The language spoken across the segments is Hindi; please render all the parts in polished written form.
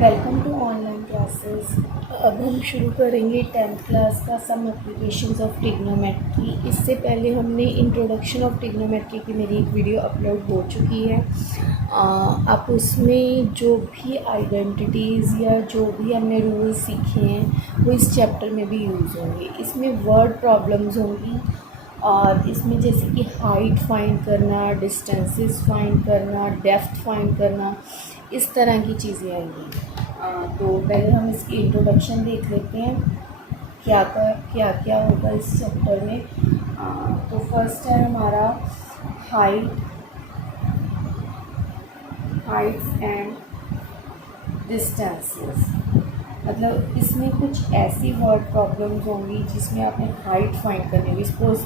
Welcome to online classes. अब हम शुरू करेंगे 10th क्लास का सम एप्लीकेशंस ऑफ ट्रिग्नोमेट्री। इससे पहले हमने इंट्रोडक्शन ऑफ ट्रिग्नोमेट्री की मेरी एक वीडियो अपलोड हो चुकी है। आप उसमें जो भी आइडेंटिटीज़ या जो भी हमने रूल्स सीखे हैं वो इस चैप्टर में भी यूज़ होंगे। इसमें वर्ड प्रॉब्लम्स होंगी और इसमें जैसे कि हाइट फाइंड करना, डिस्टेंसेस फाइंड करना, डेप्थ फाइंड करना, इस तरह की चीज़ें आएंगी। तो पहले हम इसकी इंट्रोडक्शन देख लेते हैं क्या क्या होगा इस चैप्टर में। तो फर्स्ट है हमारा हाइट्स एंड डिस्टेंसेस। मतलब इसमें कुछ ऐसी वर्ड प्रॉब्लम्स होंगी जिसमें आपने हाइट फाइंड करनी होगी। सपोज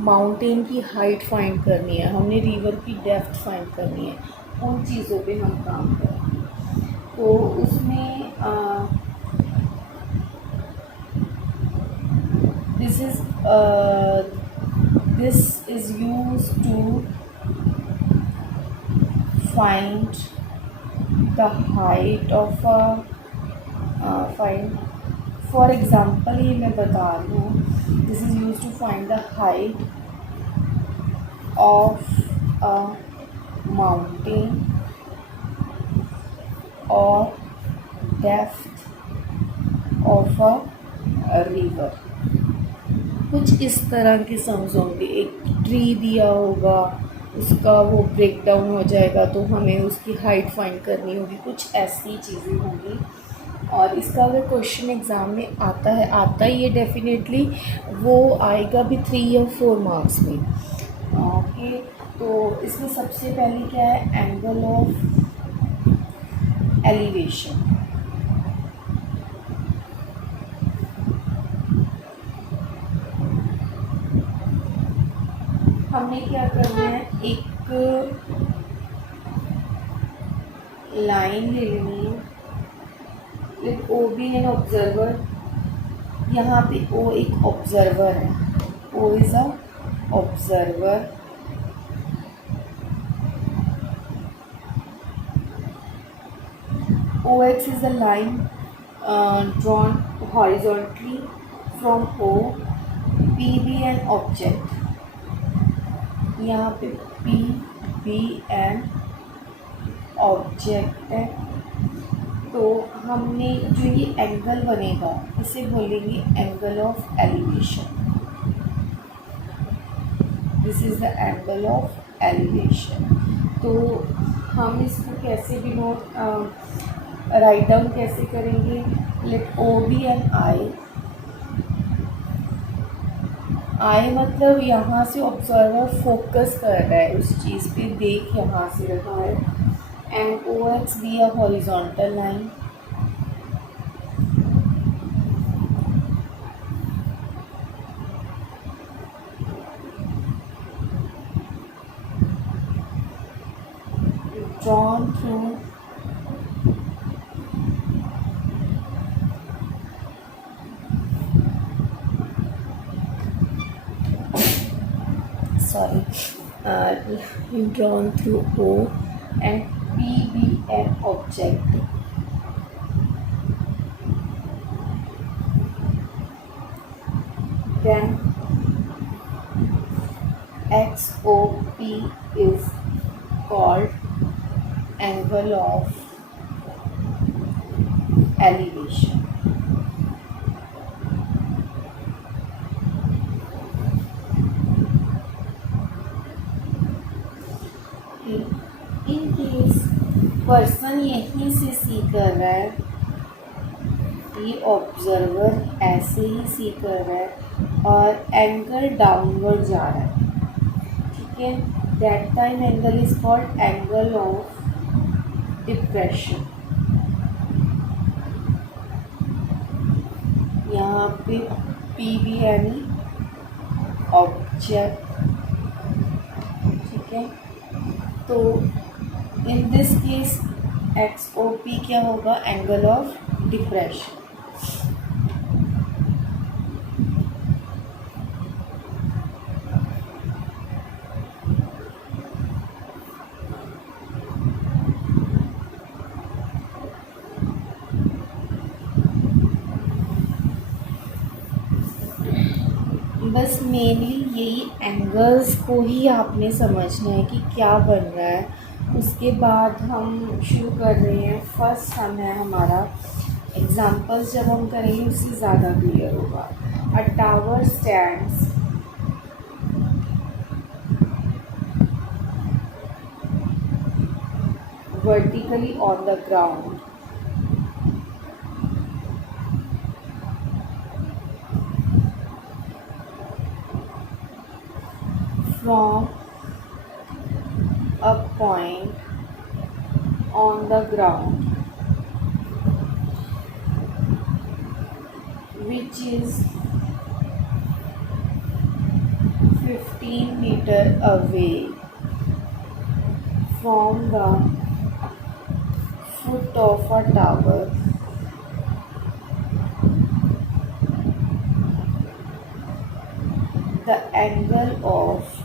माउंटेन की हाइट फाइंड करनी है, हमने रिवर की डेप्थ फाइंड करनी है, उन चीज़ों पे हम काम करेंगे। तो उसमें this is used to find the height of a find for example ये मैं बता रही हूँ, this is used to find the height of a mountain or depth of a river। कुछ इस तरह के सम्स होंगे। एक ट्री दिया होगा, उसका वो ब्रेक डाउन हो जाएगा तो हमें उसकी हाइट फाइंड करनी होगी, कुछ ऐसी चीज़ें होंगी। और इसका अगर क्वेश्चन एग्ज़ाम में आता ही है डेफिनेटली, वो आएगा भी 3 या 4 मार्क्स में। ओके, तो इसमें सबसे पहले क्या है, एंगल ऑफ एलिवेशन। हमने क्या करना है, एक लाइन ले लेनी है, let O be an observer. यहाँ पे ओ एक ऑब्जर्वर है, O is a observer. O X is a line drawn horizontally from O. P be an object, यहाँ पे पी बी एन ऑब्जेक्ट है। तो हमने जो ये एंगल बनेगा इसे बोलेंगे angle of elevation. This is the angle of elevation. तो हम इसको कैसे भी राइट डाउन कैसे करेंगे, लेट ओ बी एन आई मतलब यहाँ से ऑब्जर्वर फोकस कर रहा है उस चीज़ पे, देख यहाँ से रहा है। And O X be a horizontal line. drawn through drawn through O and P be an object। Then XOP is called angle of elevation। In case person यहीं से सी कर रहा है, ये ऑब्जर्वर ऐसे ही सी कर रहा है और एंगल डाउनवर्ड जा रहा है, ठीक है। That time angle is called angle of depression. यहाँ पे पी बी यानी ऑब्जेक्ट, ठीक है। तो in this case X O P क्या होगा, एंगल ऑफ डिप्रेशन। बस मेनली यही एंगल्स को ही आपने समझना है कि क्या बन रहा है। उसके बाद हम शुरू कर रहे हैं। फर्स्ट सम है हमारा, एग्जांपल्स जब हम करेंगे उससे ज़्यादा क्लियर होगा। अ tower stands vertically on the ground from a point on the ground which is 15 meters away from the foot of a tower. The angle of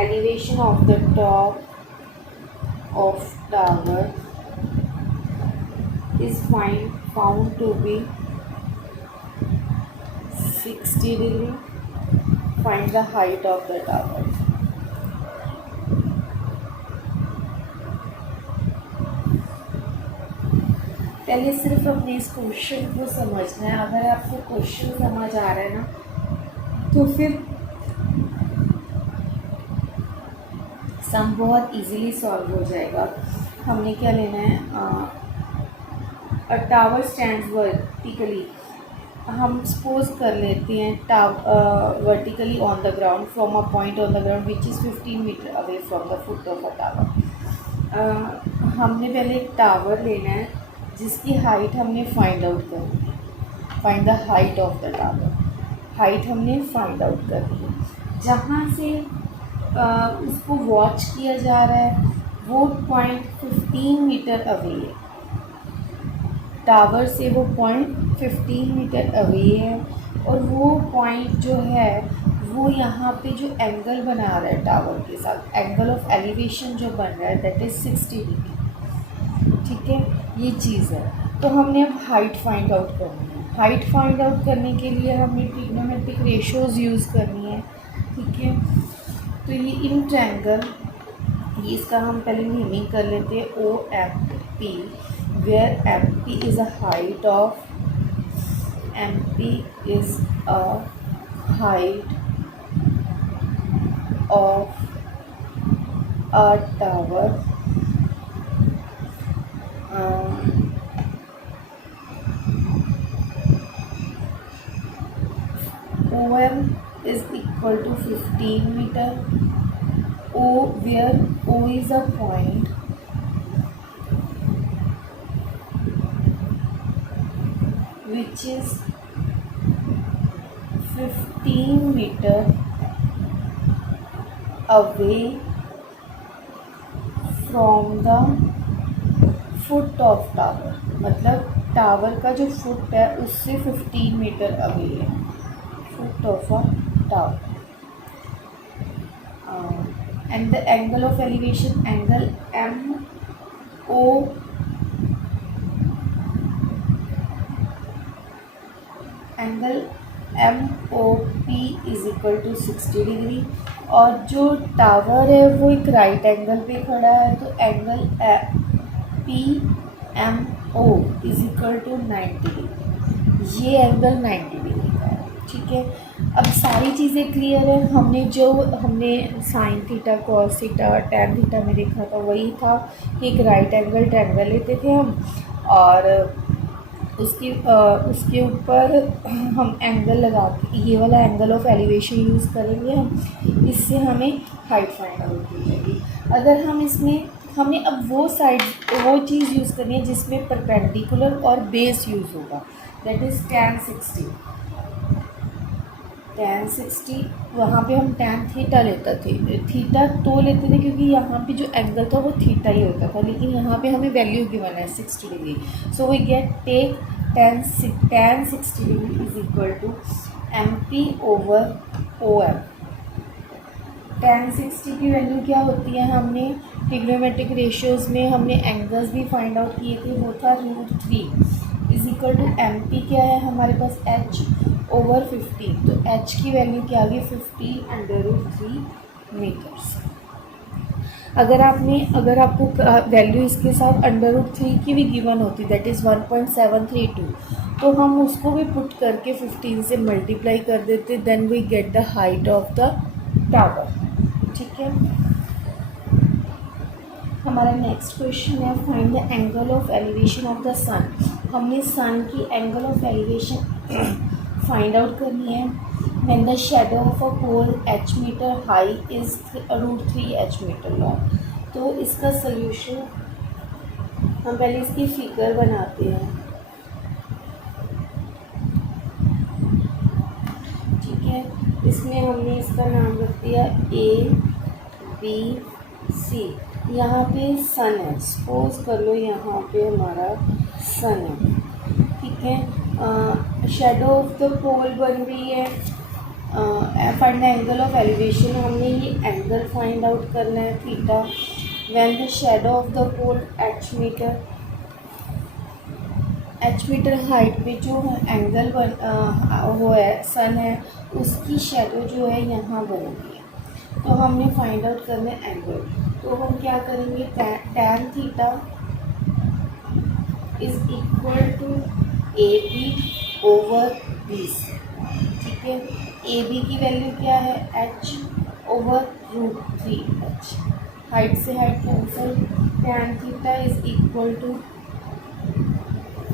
elevation of the top of tower is found to be 60 degree. Find the height of the tower. पहले सिर्फ अपने इस क्वेश्चन को समझना है। अगर आपको क्वेश्चन समझ आ रहा है ना, तो फिर सम बहुत इजीली सॉल्व हो जाएगा। हमने क्या लेना है, अ टावर स्टैंड्स वर्टिकली, हम सपोज कर लेते हैं vertically on the ground from a point on the ground which is 15 meter away from the foot of a tower. हमने पहले एक टावर लेना है जिसकी हाइट हमने फाइंड आउट करनी है। Find the height of the tower, height हमने फाइंड आउट करनी है। जहाँ से उसको वॉच किया जा रहा है वो पॉइंट 15 मीटर अवे है। टावर से वो पॉइंट 15 मीटर अवे है, और वो पॉइंट जो है वो यहाँ पे जो एंगल बना रहा है टावर के साथ, एंगल ऑफ एलिवेशन जो बन रहा है दैट इज़ 60 डिग्री। ठीक है, ये चीज़ है। तो हमने अब हाइट फाइंड आउट करनी है। हाइट फाइंड आउट करने के लिए हमें ट्रिग्नोमेट्रिक रेशियोज़ यूज़ करनी है। ठीक है, तो ये इन ट्रायंगल, ये इसका हम पहले नेमिंग कर लेते हैं O M P, where M P is a height of, M P is a height of a tower OM is equal to 15 meter. Where O is a point which is 15 meter away from the foot of tower। मतलब टावर का जो फुट है उससे 15 मीटर अवे है, foot of a tower. And the angle of elevation, angle M O angle M O P is equal to 60 degree. और जो टावर है वो एक राइट एंगल पे खड़ा है, तो angle P M O is equal to 90 degree. ये एंगल 90 डिग्री का है। ठीक है, अब सारी चीज़ें क्लियर है। हमने साइन थीटा, कॉस थीटा और टैन थीटा में देखा था वही था कि एक राइट एंगल ट्रायंगल लेते थे हम, और उसके ऊपर हम एंगल लगा के ये वाला एंगल ऑफ एलिवेशन यूज़ करेंगे हम, इससे हमें हाइट फाइंड आउट हो जाएगी। अगर हम इसमें हमने अब वो चीज़ यूज़ करनी है जिसमें परपेंडिकुलर और बेस यूज़ होगा, दैट इज़ tan 60। tan 60 वहाँ पे हम tan थीटा लेते थे, थीटा तो लेते थे क्योंकि यहाँ पे जो एंगल था वो थीटा ही होता था, लेकिन यहाँ पे हमें वैल्यू गिवन है 60 degree. So we get take tan 60 degree is equal to MP over OM। tan 60 की वैल्यू क्या होती है, हमने ट्रिग्नोमेट्रिक रेशियोज़ में हमने एंगल्स भी फाइंड आउट किए थे, वो था √3 is equal to M P क्या है हमारे पास h ओवर 50, तो h की वैल्यू क्या आ गई 50√3 मीटर्स। अगर आपको वैल्यू इसके साथ √3 की भी गिवन होती, दैट इज़ 1.732, तो हम उसको भी पुट करके 15 से मल्टीप्लाई कर देते, then we get the height of the tower. ठीक है, हमारा नेक्स्ट क्वेश्चन है find the angle of elevation of the sun. हमने सन की angle of elevation find out करनी है। When the shadow of a pole h metre high is √3 h metre long. तो इसका सोल्यूशन हम पहले इसकी फिगर बनाते हैं। ठीक है, इसमें हमने इसका नाम रख दिया ABC। यहाँ पे सन है, सपोज कर लो यहाँ पे हमारा सन है। ठीक है, शेडो ऑफ द पोल बन रही है। Find the angle of elevation, हमने ये एंगल फाइंड आउट करना है theta. When the shadow of the pole h meter height पे जो एंगल वो है सन है, उसकी शेडो जो है यहाँ बनेगी। तो हमने फाइंड आउट करना है एंगल। तो हम क्या करेंगे, tan theta is equal to AB over BC। ठीक है, AB की वैल्यू क्या है h ओवर √3h। हाइट से height cancel, tan theta is equal to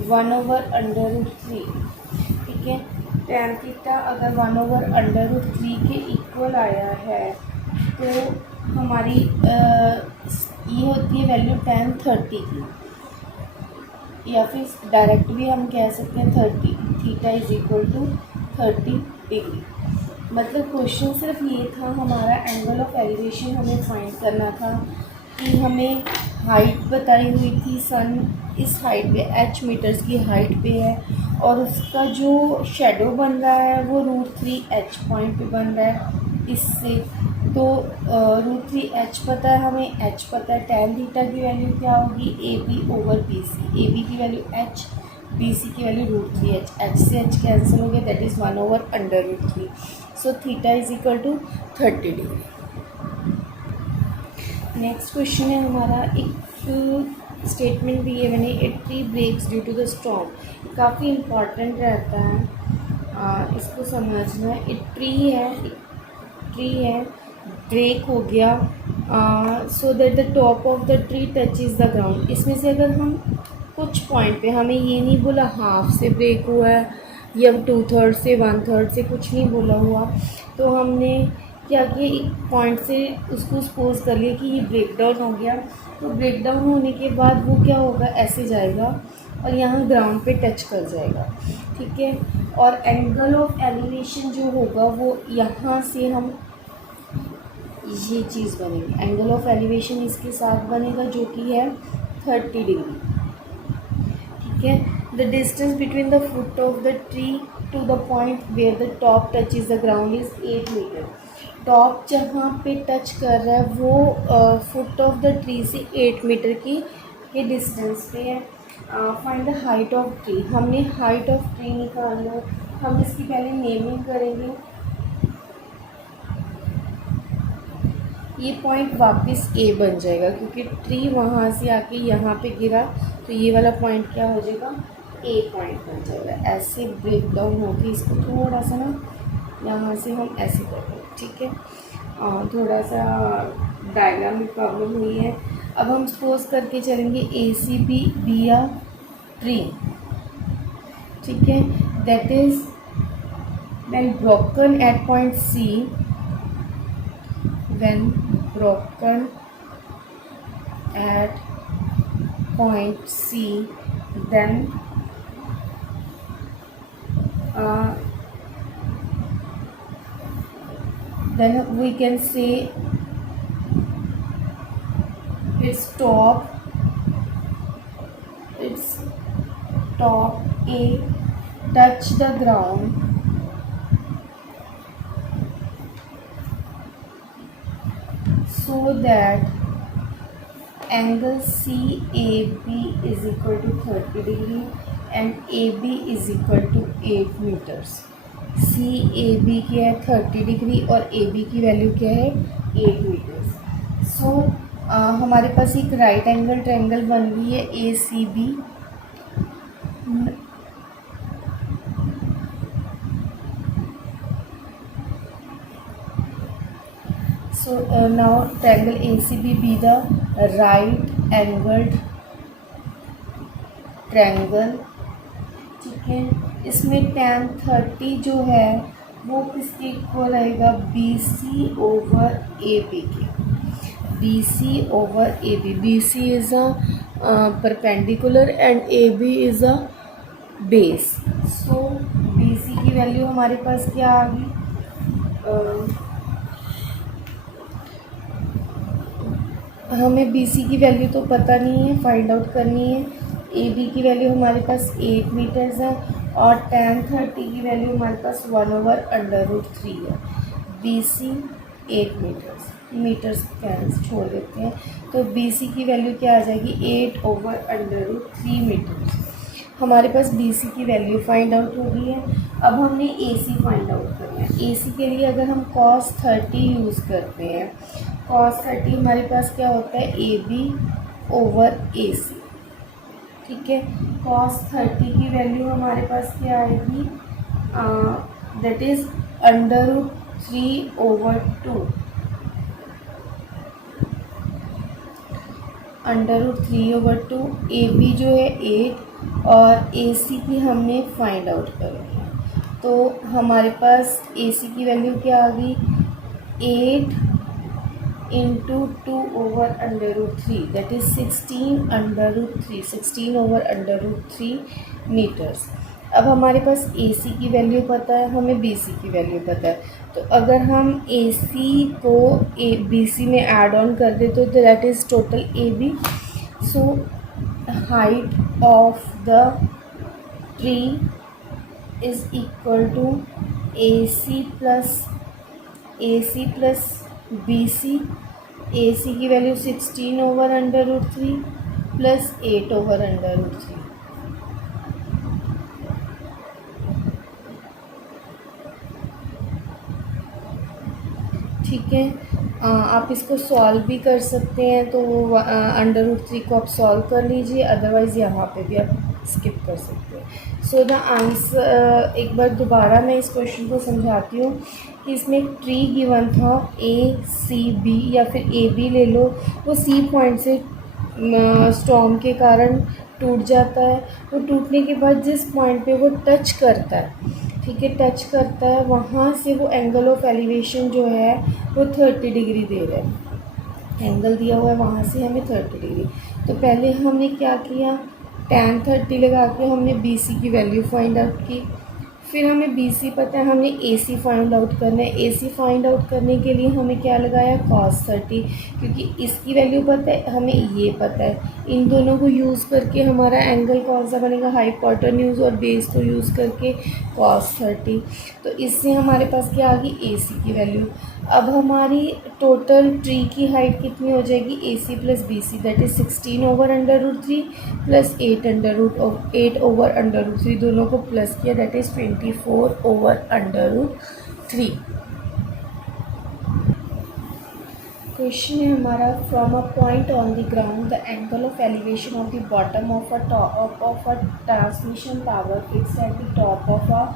1 over √3। ठीक है, tan थीटा अगर 1 ओवर √3 के इक्वल आया है तो हमारी ये होती है वैल्यू tan 30 की, या फिर डायरेक्ट भी हम कह सकते हैं 30 theta is equal to 30 degree. मतलब क्वेश्चन सिर्फ ये था, हमारा एंगल ऑफ एलिवेशन हमें फाइंड करना था कि हमें हाइट बताई हुई थी, सन इस हाइट पे h मीटर्स की हाइट पे है और उसका जो शेडो बन रहा है वो √3h पॉइंट पे बन रहा है इससे। तो √3h पता है हमें, h पता है, tan थीटा की वैल्यू क्या होगी AB ओवर BC। AB की वैल्यू h, BC की वैल्यू √3h, h से h कैंसिल हो गया, that is 1 over √3। So theta is equal to 30 degree. Next question है हमारा, एक स्टेटमेंट भी है मैंने, a tree breaks due to the storm. काफ़ी इम्पॉर्टेंट रहता है, इसको समझना है। एक ट्री है, ब्रेक हो गया so that the top of the tree touch is the ground. इसमें से अगर हम कुछ पॉइंट पे, हमें ये नहीं बोला हाफ से ब्रेक हुआ है या 2/3 से 1/3 से, कुछ नहीं बोला हुआ, तो हमने क्या किया, एक पॉइंट से उसको सपोज कर लिया कि ये ब्रेक डाउन हो गया। तो ब्रेक डाउन होने के बाद वो क्या होगा, ऐसे जाएगा और यहाँ ग्राउंड पे टच कर जाएगा। ठीक है, और एंगल ऑफ एलिवेशन जो होगा वो यहाँ से हम ये चीज़ बनेगी, एंगल ऑफ एलिवेशन इसके साथ बनेगा जो कि है 30 डिग्री। ठीक है, the distance between the foot of the tree to the point where the top touch is the ground is 8 meter. Top जहाँ पे टच कर रहा है वो फुट ऑफ द ट्री से 8 मीटर की के डिस्टेंस पे है। Find the height of tree, हमने हाइट ऑफ ट्री निकालना, हम इसकी पहले नेमिंग करेंगे। ये पॉइंट वापस ए बन जाएगा क्योंकि ट्री वहाँ से आके यहाँ पे गिरा, तो ये वाला पॉइंट क्या हो जाएगा, ए पॉइंट बन जाएगा। ऐसे ब्रेक डाउन होगी, इसको थोड़ा सा ना यहाँ से हम ऐसे कर दें। ठीक है, थोड़ा सा डायग्राम में प्रॉब्लम हुई है। अब हम सपोज करके चलेंगे ACB बी अ ट्री। ठीक है, that is when broken at point C, when broken at point C, then we can say its top A touch the ground so that angle CAB is equal to 30 degree and A B is equal to 8 meters. C A B क्या है 30 डिग्री और ए बी की वैल्यू क्या है 8 मीटर्स। सो हमारे पास एक राइट एंगल ट्रायंगल बन गई है A C B. So now triangle ACB be the right angled triangle, ठीक है। इसमें tan 30 जो है वो किसके इक्वल आएगा BC ओवर AB के। BC over AB, BC is a perpendicular and AB is a base. So BC की वैल्यू हमारे पास क्या आ गई, हमें BC की वैल्यू तो पता नहीं है, फाइंड आउट करनी है। AB की वैल्यू हमारे पास 8 मीटर्स है और tan 30 की वैल्यू हमारे पास 1/√3 है। BC 8 मीटर्स कैंसिल छोड़ देते हैं, तो BC की वैल्यू क्या आ जाएगी 8/√3 मीटर्स। हमारे पास BC की वैल्यू फाइंड आउट हो गई है। अब हमने AC फाइंड आउट करना है। AC के लिए अगर हम cos 30 यूज़ करते हैं, cos 30 हमारे पास क्या होता है AB ओवर AC, ठीक है। cos 30 की वैल्यू हमारे पास क्या आएगी, दैट इज़ √3/2, √3/2। AB जो है 8 और AC की हमने फाइंड आउट करनी है, तो हमारे पास AC की वैल्यू क्या आ गई 8 इंटू 2/√3, दैट इज़ 16/3 मीटर्स। अब हमारे पास AC की वैल्यू पता है, हमें BC की वैल्यू पता है, तो अगर हम AC को BC में ऐड ऑन कर दे तो that is total AB। So height of the tree is equal to AC plus BC। AC की वैल्यू 16/√3 प्लस 8/√3। ठीक है, आप इसको सॉल्व भी कर सकते हैं, तो √3 को आप सॉल्व कर लीजिए, अदरवाइज़ यहाँ पे भी आप स्किप कर सकते हैं। सो द आंसर, एक बार दोबारा मैं इस क्वेश्चन को समझाती हूँ कि इसमें एक ट्री गिवन था ACB या फिर AB ले लो, वो C पॉइंट से स्टॉर्म के कारण टूट जाता है। वो टूटने के बाद जिस पॉइंट पे वो टच करता है, ठीक है, टच करता है, वहाँ से वो एंगल ऑफ एलिवेशन जो है वो 30 डिग्री दे रहा है। एंगल दिया हुआ है वहाँ से हमें 30 डिग्री। तो पहले हमने क्या किया, tan 30 लगा के हमने BC की वैल्यू फाइंड आउट की। फिर हमें BC पता है, हमने AC फाइंड आउट करना है। AC फाइंड आउट करने के लिए हमें क्या लगाया cos 30, क्योंकि इसकी वैल्यू पता है, हमें ये पता है। इन दोनों को यूज़ करके हमारा एंगल कौन सा बनेगा, हाइपोटेन्यूज और बेस को यूज़ करके cos 30। तो इससे हमारे पास क्या आ गई AC की वैल्यू। अब हमारी टोटल ट्री की हाइट कितनी हो जाएगी AC plus BC, that is 16/√3 plus 8/√3, दोनों को प्लस किया, दैट इज़ 24/√3। क्वेश्चन है हमारा, from a point on the ground the angle of elevation of the bottom of a transmission tower fixed at the top of a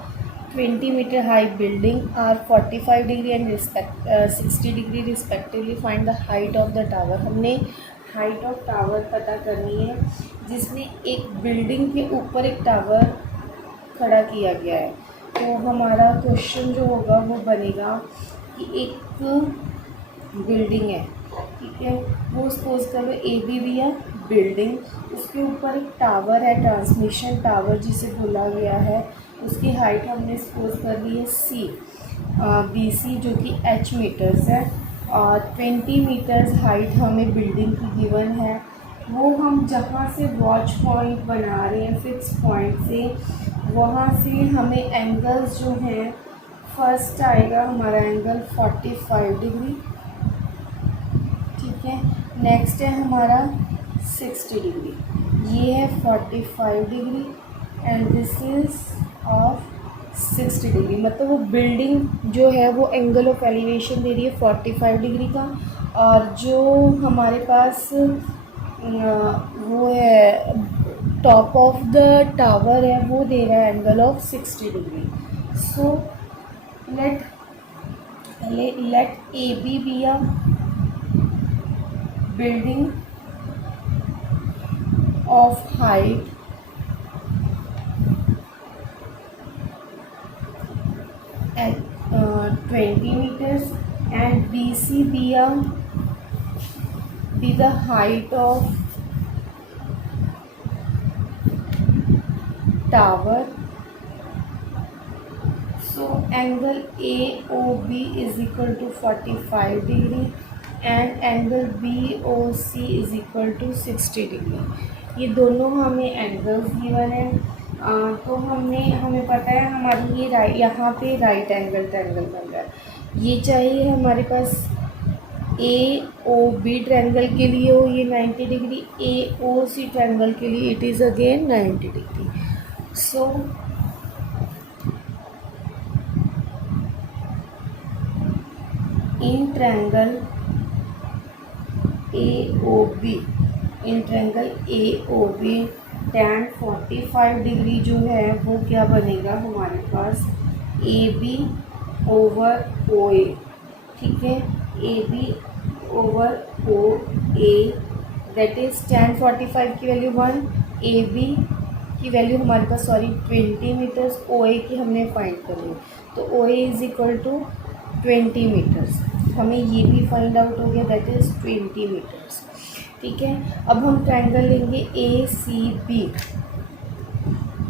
20 meter high building are 45 degree and 60 degree respectively. Find the height of the tower. हमने हाइट ऑफ टावर पता करनी है, जिसमें एक बिल्डिंग के ऊपर एक टावर खड़ा किया गया है। तो हमारा क्वेश्चन जो होगा वो बनेगा कि एक बिल्डिंग है, ठीक है, वो सपोज करो AB भी है बिल्डिंग, उसके ऊपर एक टावर है, ट्रांसमिशन टावर जिसे बोला गया है। उसकी हाइट हमने सपोज कर ली है C, BC जो कि H मीटर्स है, और 20 मीटर्स हाइट हमें बिल्डिंग की गिवन है। वो हम जहाँ से वॉच पॉइंट बना रहे हैं फिक्स पॉइंट से, वहाँ से हमें एंगल्स जो हैं, फर्स्ट आएगा हमारा एंगल 45 डिग्री, ठीक है। नेक्स्ट है हमारा 60 डिग्री, ये है 45 degree, and this is of 60 degree. मतलब वो बिल्डिंग जो है वो एंगल ऑफ एलिवेशन दे रही है 45 डिग्री का, और जो हमारे पास वो है टॉप ऑफ द टावर है वो दे रहा है angle of 60 degree. So let A be a building of height at 20 meters and BC be the height of tower. So angle AOB is equal to 45 degree and angle BOC is equal to 60 degree. ये दोनों हमें एंगल्स गिवन है। तो हमें पता है हमारी ये यहाँ पे राइट एंगल ट्रायंगल बन रहा है। ये चाहिए हमारे पास AOB ट्रायंगल के लिए हो ये 90 डिग्री, AOC ट्रायंगल के लिए it is again 90 degree. So in triangle AOB tan 45 degree जो है वो क्या बनेगा हमारे पास AB ओवर OA। ठीक है, AB over OA that is tan 45 की वैल्यू 1, AB की वैल्यू हमारे पास 20 मीटर्स, OA की हमने फाइंड कर ली। तो OA is equal to 20 meters. हमें ये भी फाइंड आउट हो गया दैट इज़ 20 मीटर्स। ठीक है, अब हम ट्रायंगल लेंगे ACB।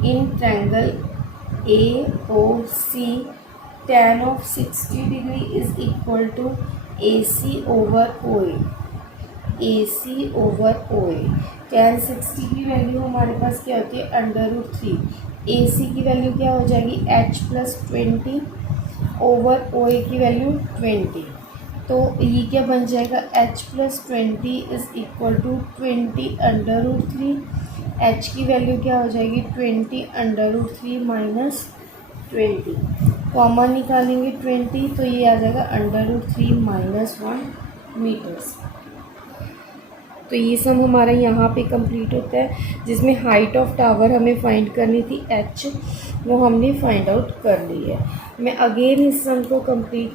In triangle AOC tan of 60 degree is equal to AC over OA। AC over OA tan 60 की वैल्यू हमारे पास क्या होती है √3। AC की वैल्यू क्या हो जाएगी H प्लस 20 ओवर OA की वैल्यू 20। तो ये क्या बन जाएगा H plus 20 is equal to 20 √3। H की वैल्यू क्या हो जाएगी 20 √3 माइनस 20। कॉमन निकालेंगे 20 तो ये आ जाएगा √3 माइनस 1 मीटर्स। तो ये सम हमारा यहाँ पे कंप्लीट होता है, जिसमें हाइट ऑफ टावर हमें फाइंड करनी थी H, वो हमने फाइंड आउट कर ली है। मैं अगेन इस सम को कंप्लीट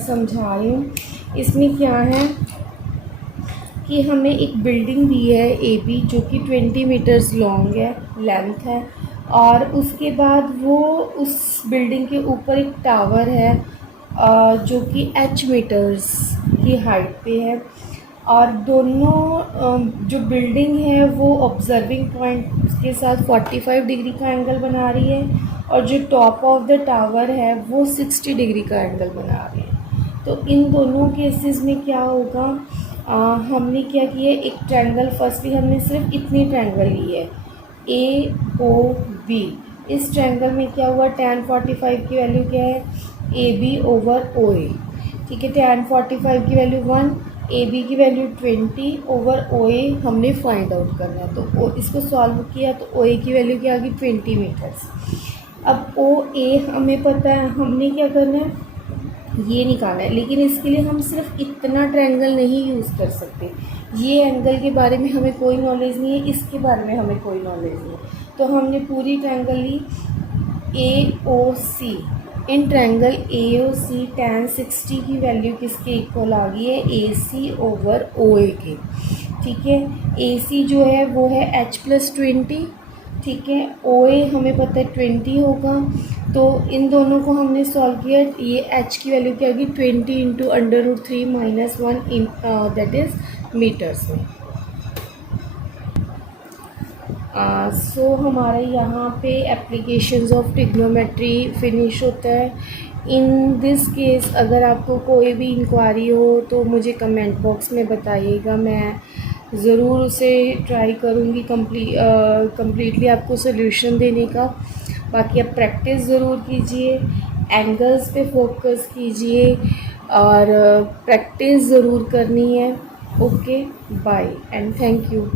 समझा रही हूँ। इसमें क्या है कि हमें एक बिल्डिंग दी है AB जो कि 20 मीटर्स लॉन्ग है, लेंथ है, और उसके बाद वो उस बिल्डिंग के ऊपर एक टावर है जो कि H मीटर्स की हाइट पे है, और दोनों जो बिल्डिंग है वो ऑब्जर्विंग पॉइंट के साथ 45 डिग्री का एंगल बना रही है, और जो टॉप ऑफ द टावर है वो 60 डिग्री का एंगल बना रही है। तो इन दोनों केसेस में क्या होगा, हमने क्या किया, एक ट्रायंगल फर्स्टली हमने सिर्फ इतनी ट्रायंगल ली है AOB। इस ट्रायंगल में क्या हुआ tan 45 की वैल्यू क्या है AB ओवर OA। ठीक है, tan 45 की वैल्यू 1, AB की वैल्यू 20 ओवर OA हमने फाइंड आउट करना है। तो इसको सॉल्व किया तो OA की वैल्यू क्या आ गई 20 मीटर्स। अब OA हमें पता है, हमने क्या करना है ये निकालना है, लेकिन इसके लिए हम सिर्फ इतना ट्रायंगल नहीं यूज़ कर सकते। ये एंगल के बारे में हमें कोई नॉलेज नहीं है, इसके बारे में हमें कोई नॉलेज नहीं है। तो हमने पूरी ट्रायंगल ली AOC। In triangle AOC tan 60 की वैल्यू किसके इक्वल आ गई है AC ओवर OA के। ठीक है, AC जो है वो है H प्लस 20। ठीक है, OA हमें पता है 20 होगा। तो इन दोनों को हमने सॉल्व किया, ये H की वैल्यू क्या होगी 20 into √3 minus 1 in that is meters में। सो हमारा यहाँ पे एप्लीकेशंस ऑफ ट्रिग्नोमेट्री फिनिश होता है। इन दिस केस अगर आपको कोई भी इंक्वायरी हो तो मुझे कमेंट बॉक्स में बताइएगा, मैं ज़रूर उसे ट्राई करूँगी कम्प्लीटली आपको सोल्यूशन देने का। बाकी आप प्रैक्टिस ज़रूर कीजिए, एंगल्स पे फोकस कीजिए और प्रैक्टिस ज़रूर करनी है। Okay, bye and thank you.